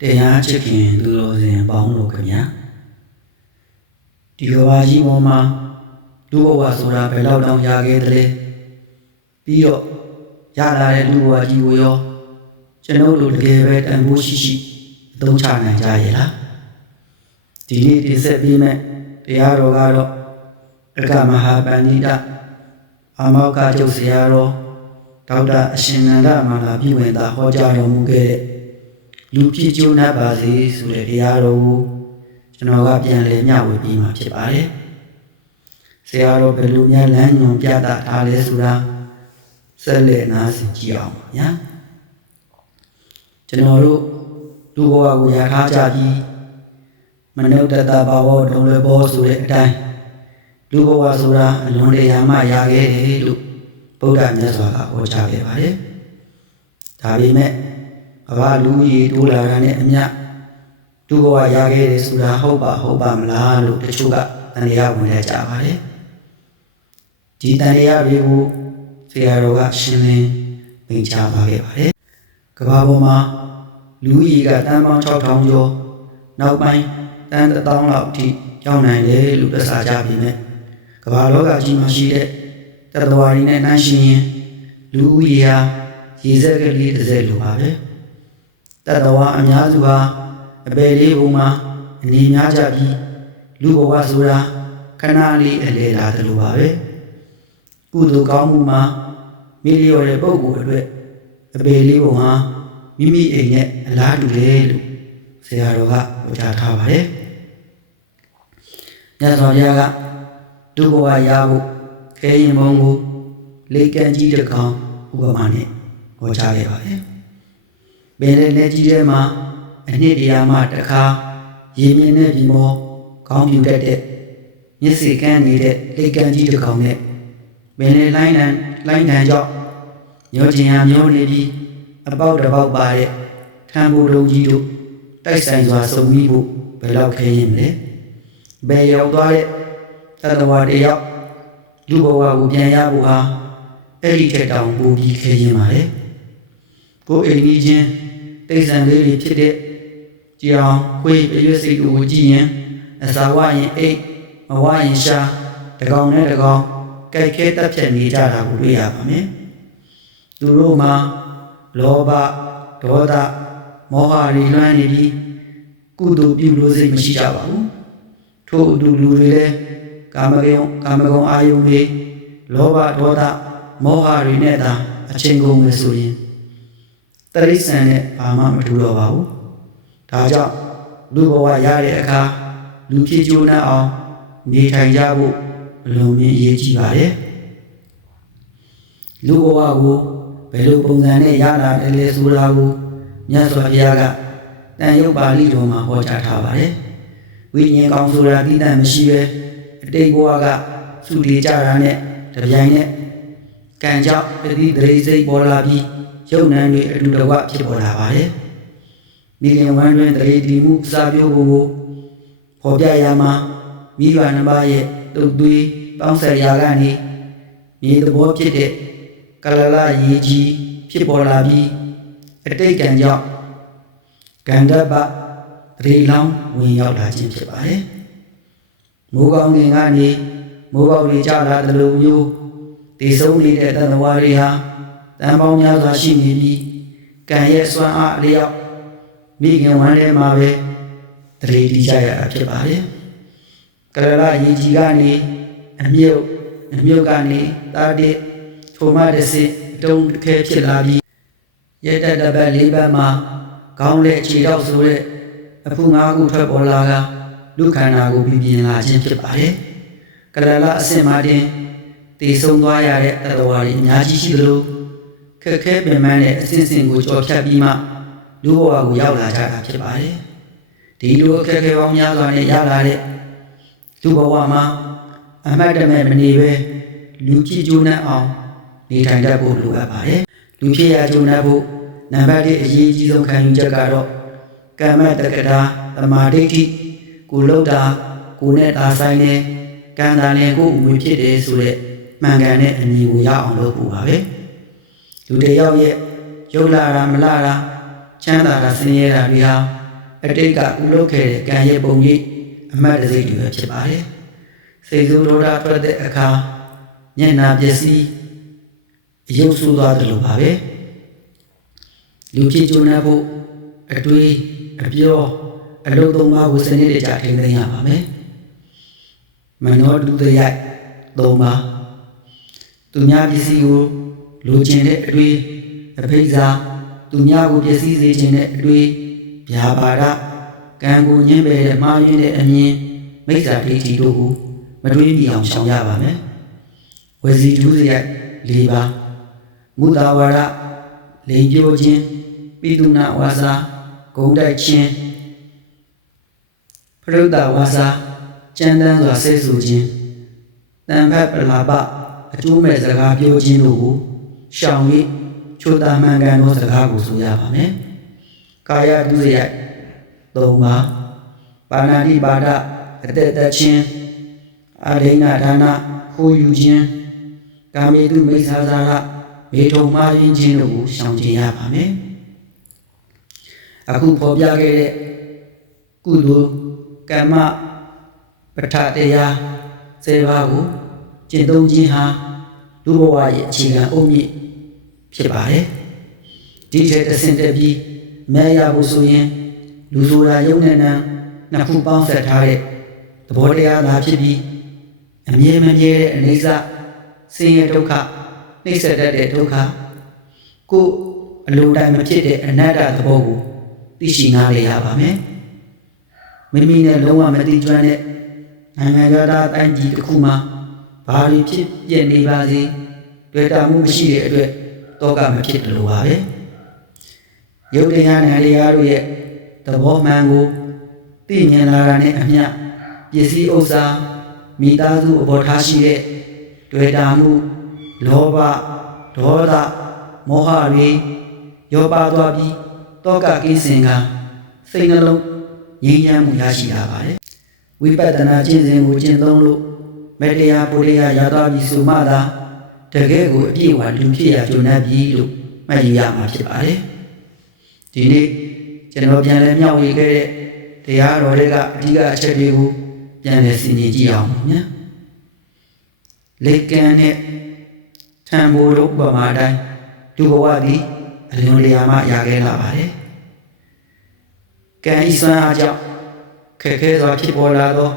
တရားချစ်ခင်သူတော်စင်ပေါင်းတို့ခင်ဗျာဒီကဘာကြီးပေါ်မှာလူဘဝဆိုတာဘယ်လောက်တောင်ရခဲ့သလဲပြီးတော့ရလာတဲ့လူဘဝကြီးကိုရောကျွန်တော်တို့တကယ်ပဲတန်ဖိုးရှိရှိအသုံးချနိုင်ကြရဲ့လားဒီနေ့တင်ဆက်ပေးမယ့်တရားတော်ကတော့အကမဟာပန္နိတအာမောက္ခကျုပ်ဆရာတော်ဒေါက်တာအရှင်နန္ဒမန္တပြည်ဝင်သာဟောကြားတော်မူခဲ့တဲ့လူဖြစ်ကျိုးနှပ်ပါစေဆိုတဲ့တရားတော်ကိုကျွန်တော်ကပြန်လည်မျှဝေပေးမှာဖြစ်ပါတယ်ဆရာတော်ဘယ်လိုများလမ်းညွှန်ပြတာထားလဲဆိုတာဆက်လက်နားဆင်ကြည့်အောင်ပါဗျာကျွန်တော်တို့လူဘဝကိုရထားကြပြီးမနုဿတဘာဝဒုံလဘောဆိုတဲ့အတိုင်းလူဘဝဆိုတာအလွန်တရာမှရခဲ့တယ်လို့ဗုဒ္ဓမြတ်စွာကဟောကြားခဲ့ပါတယ်ဒါပေမဲ့ကမ္ဘာလူကြီးတိုးလာတာနဲ့အမျှလူဘဝရခဲ့တယ်ဆိုတာဟုတ်ပါမလားလို့တချို့ကတန်တရားဝင်ရကြပါတယ်ဒီတန်တရားတွေကိုဆရာတော်ကရှင်းလင်းမိန့်ကြားပါခဲ့ပါတယ်ကမ္ဘာပေါ်မှာလူကြီးကတန်ပေါင်း6000ကျော်နောက်ပိုင်းတန်1000လောက်အထိရောက်နိုင်တယ်လို့သက်စာကြပြီးမြဲကမ္ဘာလောကကြီးမှာရှိတဲ့တတ္တဝါတွေနဲ့နှိုင်းယှဉ်ရင်လူကြီးဟာရေစက်ကလေးတစ်စက်လိုပါပဲတတ္တဝါအများစုဟာအပေလေးပုံမှာအနေများကြပြီးလူဘဝဆိုတာခဏလေးအလေလာတယ်လို့ပါပဲကုသိုလ်ကောင်းမှုမှာမိလျော်တဲ့ပုဂ္ဂိုလ်အတွက်အပေလေးပုံဟာမိမိအိမ်နဲ့အလားတူတယ်လို့ဆရာတော်ကဟောကြားထားပါတယ်မြတ်စွာဘုရားကလူဘဝရဖို့ခဲရင်ဘုံကိုလေးကန်ကြီးတစ်ကောင်ဥပမာနဲ့ဟောကြားခဲ့ပါတယ်ဘယ်နဲ့လက်ကြီးထဲမှာအနှစ်တရာမှတစ်ခါရေမြင့်တဲ့ပြီးမောကောင်းပြူတတ်တဲ့မျက်စိကန်းနေတဲ့လေးကန်ကြီးတစ်ကောင်နဲ့ဘယ်နဲ့လိုင်းတန်ကြောင့်မျောချင်ဟာမျောနေပြီးအပေါက်တစ်ပေါက်ပါတဲ့ထံဘူလုံးကြီးတို့တိုက်ဆိုင်စွာစုံပြီးဖို့ဘယ်လောက်ခဲရင်လဲဘယ်ရောက်သွားတဲ့တတ္တဝါတယောက်လူဘဝကိုပြန်ရဖို့ဟာအဲ့ဒီထက်တောင်ပိုပြီးခဲရင်ပါလေကိုယ်အိမ်ကြီးချင်းတိတ်ဆန်လေးတွေဖြစ်တဲ့ကြောင်ခွေးရွှေစိတ်ကိုကြည့်ရင်အစာဝရင်အိတ်မဝရင်ရှာတကောင်နဲ့တကောင်ကြိုက်ခဲတက်ဖြတ်နေကြတာကိုတွေ့ရပါမယ်သူတို့မှာလောဘဒေါသမောဟတွေလွှမ်းနေပြီးကုသိုလ်ပြုလို့စိတ်မရှိကြပါဘူးထို့အတူလူတွေလည်းကာမဂုဏ်အာယုန်တွေလောဘဒေါသမောဟတွေနဲ့သာအချိန်ကုန်မယ်ဆိုရင်တရိစ္ဆာန်နဲ့ဘာမှမထူတော့ပါဘူးဒါကြောင့်လူဘဝရတဲ့အခါလူဖြစ်ကျိုးနှံ့အောင်နေထိုင်ကြဖို့အလွန်မြင့်အရေးကြီးပါတယ်လူဘဝကိုဘယ်လိုပုံစံနဲ့ရလာတယ်လဲဆိုတာကိုမြတ်စွာဘုရားကတန်ရုပ်ပါဠိတော်မှာဟောကြားထားပါတယ်ဝိညာဉ်ကောင်းဆိုတာတိတ္တမရှိပဲအတိတ်ဘဝကစုတည်ကြတာနဲ့တပြိုင်နက်ကံကြောင့်ပฏิတရိစိတ်ပေါ်လာပြီးရုပ်နာမ်တွေအတူတကွဖြစ်ပေါ်လာပါတယ်မိခင်ဝမ်းတွင်တရေတီမှုစာပြိုးကိုဖော်ပြရမှာမိဘနှစ်ပါးရဲ့တုတ်သွေးပေါင်းဆက်ရာကနေမြေသဘောဖြစ်တဲ့ကလလရေကြီးဖြစ်ပေါ်လာပြီးအတိတ်ကံကြောင့်ကန္ဓပတရေလောင်းဝင်ရောက်လာခြင်းဖြစ်ပါတယ်မိုးကောင်းကင်ကနေမိုးပေါက်တွေကျလာသလိုမျိုးတည်ဆုံးနေတဲ့တဏ္ဍဝါတွေဟာတန်ပေါင်းများစွာရှိနေပြီးကံရဲ့စွမ်းအားအလျောက်မိခင်ဝမ်းထဲမှာပဲတရေတီကြရတာဖြစ်ပါတယ်ကလလရေကြီးကနေအမြုပ်ကနေတာတဲ့ထိုမှတစ်စစ်တုံးခဲဖြစ်လာပြီးရဲတက်တပတ်၄ပတ်မှာခေါင်းနဲ့ခြေထောက်ဆိုတဲ့အဖူ၅ခုထွက်ပေါ်လာကလူခန္ဓာကိုပြင်းလာခြင်းဖြစ်ပါတယ်ကလလအစင်မှာတင်တည်ဆုံးသွားရတဲ့တတ္တဝါတွေအများကြီးရှိသလိုခက်ခဲပင်ပန်းတဲ့အစဉ်စဉ်ကိုကြော်ဖြတ်ပြီးမှလူဘဝကိုရောက်လာကြတာဖြစ်ပါတယ်ဒီလိုအခက်အခဲပေါင်းများစွာနဲ့ရလာတဲ့လူဘဝမှာအမှတ်တမဲ့မနေပဲလူကြည်ကျိုးနှံ့အောင်နေထိုင်တတ်ဖို့လိုအပ်ပါတယ်လူဖြစ်ရကျိုးနှံ့ဖို့နံပါတ်1အရေးကြီးဆုံးခံယူချက်ကတော့ကမ္မတက္ကတာသမာဓိဋ္ဌိကိုလှုပ်တာကိုနဲ့တာဆိုင်နေကံတာလည်းကိုယ်ဝင်ဖြစ်တယ်ဆိုတဲ့မှန်ကန်တဲ့အမြင်ကိုရအောင်လုပ်ဖို့ပါပဲလူတယောက်ရဲ့ရုပ်လာတာမလာတာချမ်းသာတာဆင်းရဲတာတွေဟာ အတိတ်ကပြုလုပ်ခဲ့တဲ့ကံရဲ့ပုံရိပ်အမှတ်တစိတ်တွေပဲဖြစ်ပါတယ်စိတ်ဆိုးဒေါသထွက်တဲ့အခါမျက်နှာပျက်စီးအယုတ်ဆိုးသွားတယ်လို့ပါပဲလူဖြစ်ကြုံရဖို့အတွေးအပြောအလုပ်သုံးပါးကိုစနစ်တကျထိန်းသိမ်းရပါမယ်မနောဒုတရိုက်သုံးပါးသူများပစ္စည်းကိုလိုချင်တဲ့အတွေးအဖိတ်စာသူများကိုပစ္စည်းစေခြင်းတဲ့အတွေးဗျာပါဒကံကိုညှင်းပယ်တဲ့မှားယွင်းတဲ့အမြင်မိစ္ဆာဒိဋ္ဌိတို့ကိုမတွေးမိအောင်ရှောင်ရပါမယ်ဝစီဒုစရိုက်၄ပါးမုဒ္ဒဝါဒလိန်ပြောခြင်းပိတုနာဝါစာဂုံတိုက်ခြင်းပရုဒ္ဒဝါစာကြမ်းတမ်းစွာဆဲဆိုခြင်းတန်ဖက်ပလာပအကျိုးမဲ့စကားပြောခြင်းတို့ကိုရှောင်၍ချိုးတာမှန်ကန်သောစကားကိုဆိုရပါမယ်ကာယဒုစရိုက်၃ပါးပါဏာတိပါဒအသက်သက်ခြင်းအာဒိဏဒါနခိုးယူခြင်းကာမေတုမိစ္ဆာစာရမေထုံမှားယွင်းခြင်းတို့ကိုရှောင်ကျဉ်ရပါမယ်အခုဖော်ပြခဲ့တဲ့ကုသိုလ်ကမ္မပဋ္ဌာတရား7ပါးကိုကျင့်သုံးခြင်းဟာလူဘဝရဲ့အခြေခံအုတ်မြစ်ဖြစ်ပါတယ်ဒီထက်တစ်ဆင့်တက်ပြီးမဲ့ရဖို့ဆိုရင်လူဆိုတာယုံနဲ့နံနှစ်ခုပေါင်းဆက်ထားတဲ့သဘောတရားသာဖြစ်ပြီးအမြဲမမြဲတဲ့အိဋ္ဌဆင်းရဲဒုက္ခနှိစ္စတတ်တဲ့ဒုက္ခကိုအလိုတိုင်းမဖြစ်တဲ့အနတ္တသဘောကိုသိရှိနားလည်ရပါမယ်မိမိနဲ့လုံးဝမသိကျွမ်းတဲ့နိုင်ငံသားအတိုင်းကြီးတစ်ခုမှာဘာတွေဖြစ်ပြနေပါစေတွေ့တာမှုမရှိတဲ့အတွက်တောကမဖြစ်တယ်လို့ပါပဲယုတ်တရားနဲ့တရားတို့ရဲ့သဘောမှန်ကိုသိမြင်လာတာနဲ့အမျှပစ္စည်းဥစ္စာမိသားစုအပေါ်ထားရှိတဲ့တွေ့တာမှုလောဘဒေါသမောဟတွေရောပါသွားပြီးတောကကိစ္စင်ကစိတ်နှလုံးငြိမ်းချမ်းမှုရရှိရပါတယ်ဝိပဿနာကျင့်စဉ်ကိုကျင့်သုံးလို့မေတ္တရားပုရိယရသွားပြီးဆိုမှသာတကယ်ကိုအပြည့်အဝလူဖြစ်ရကြုံတတ်ပြီလို့မှတ်ယူရမှာဖြစ်ပါတယ်ဒီနေ့ကျွန်တော်ပြန်လည်မျှဝေခဲ့တဲ့တရားတော်တွေကအဓိကအချက်တွေကိုပြန်လည်စဉ်းကျင်ကြည့်အောင်ညလေကံနဲ့ထံဖို့တို့ပမာတိုင်းဒုဘဝသည်အလွန်လျာမှရခဲ့လာပါတယ်ကံဤစွမ်းအားကြောင့်ခက်ခဲစွာဖြစ်ပေါ်လာသော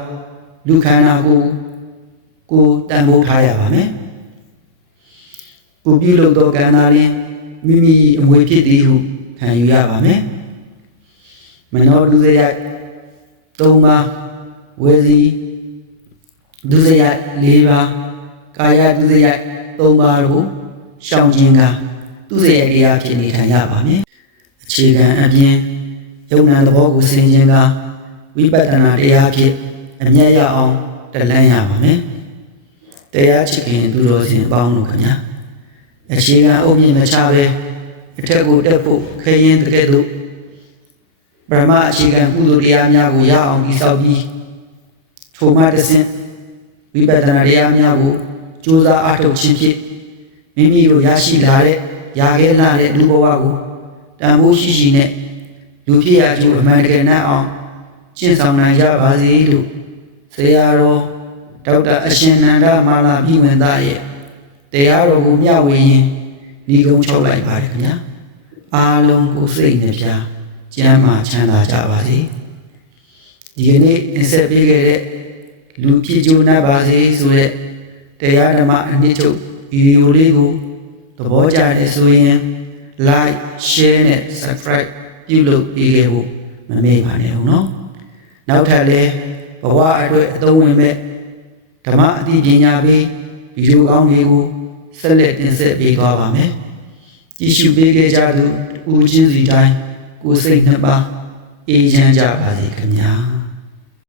လူခန္ဓာကိုတန်ဖိုးထားရပါမယ်ကိုပြုလုပ်သောကံသာလျှင်မိမိအမွေဖြစ်သည်ဟုခံယူရပါမယ်မနောဒုစရိုက်၃ပါးဝစီဒုစရိုက်၄ပါးကာယဒုစရိုက်၃ပါးကိုရှောင်ခြင်းကသူစရိုက်တရားဖြစ်နေထိုင်ရပါမယ်အခြေခံအပြင်ယုံနာသဘောကိုဆင်ခြင်ကဝိပဿနာတရားဖြစ်အမြတ်ရအောင်တလန်းရပါမယ်တရားချစ်ခင်သူတော်စင်ပေါင်းတို့ခင်ဗျာအခြေခံအုပ်မြင့်မချပဲအထက်ကိုတက်ဖို့ခဲရင်တကယ်လို့ပရမအခြေခံကုသိုလ်တရားများကိုရအောင်ပြီးဆောက်ပြီးထိုမှတစ်ဆင့်ဝိပဿနာတရားများကိုကြိုးစားအားထုတ်ခြင်းဖြင့်မိမိတို့ရရှိလာတဲ့ရခဲ့လာတဲ့လူဘဝကိုတန်ဖိုးရှိရှိနဲ့လူဖြစ်ရကျိုးအမှန်တကယ်နဲ့အောင်ကျင့်ဆောင်နိုင်ကြပါစေလို့ဆရာတော်ဒေါက်တာအရှင်နန္ဒမာလာပြည်ဝင်သားရဲ့တရားတော်ကိုမျှဝေရင်းဒီကုန်းချုပ်လိုက်ပါတယ်ခင်ဗျာအားလုံးကိုစိတ်နှပြကျမ်းမာချမ်းသာကြပါစေဒီကနေ့အဆက်ပေးခဲ့တဲ့လူဖြစ်ကြိုးနာပါစေဆိုတဲ့တရားဓမ္မအနှစ်ချုပ်ဗီဒီယိုလေးကိုသဘောကျတယ်ဆိုရင် like share နဲ့ subscribe ပြုလုပ်ပေးခဲ့ဖို့မမေ့ပါနဲ့ဦးနော်နောက်ထပ်လည်းဘဝအတွက်အသုံးဝင်မဲ့ဓမ္မအသိပညာပေးဗီဒီယိုကောင်းတွေကိုဆက်လက်တင်ဆက်ပေးသွားပါမယ်ကြည့်ရှုပေးခဲ့ကြသူဦးချင်းစီတိုင်းကိုယ်စိတ်နှစ်ပါးအေးချမ်းကြပါစေခင်ဗျာ